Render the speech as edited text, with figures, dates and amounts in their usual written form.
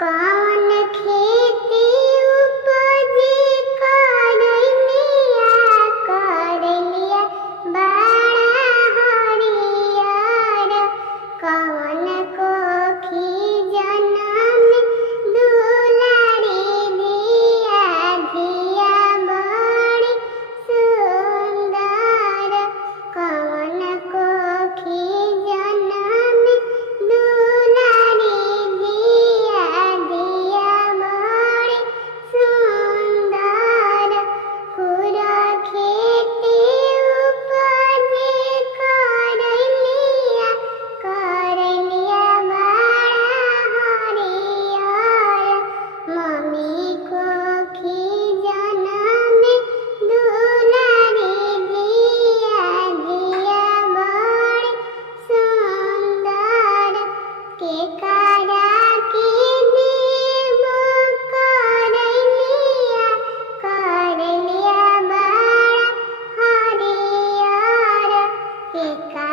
कौन खेती उपजे करलिया बड़ा हरियर। कौन कोखी जनम दुलारी धिया धिया बड़ी सुंदर। कौन कोखी जनम दुलारी धिया धिया बड़ी सुंदर। पूरा खेती उपजे करलिया बड़ा हरियर। मम्मी कोखी जनम दुलारी धिया धिया बड़ी सुंदर। केकरा के देव करलिया बड़ा हरियर। केकरा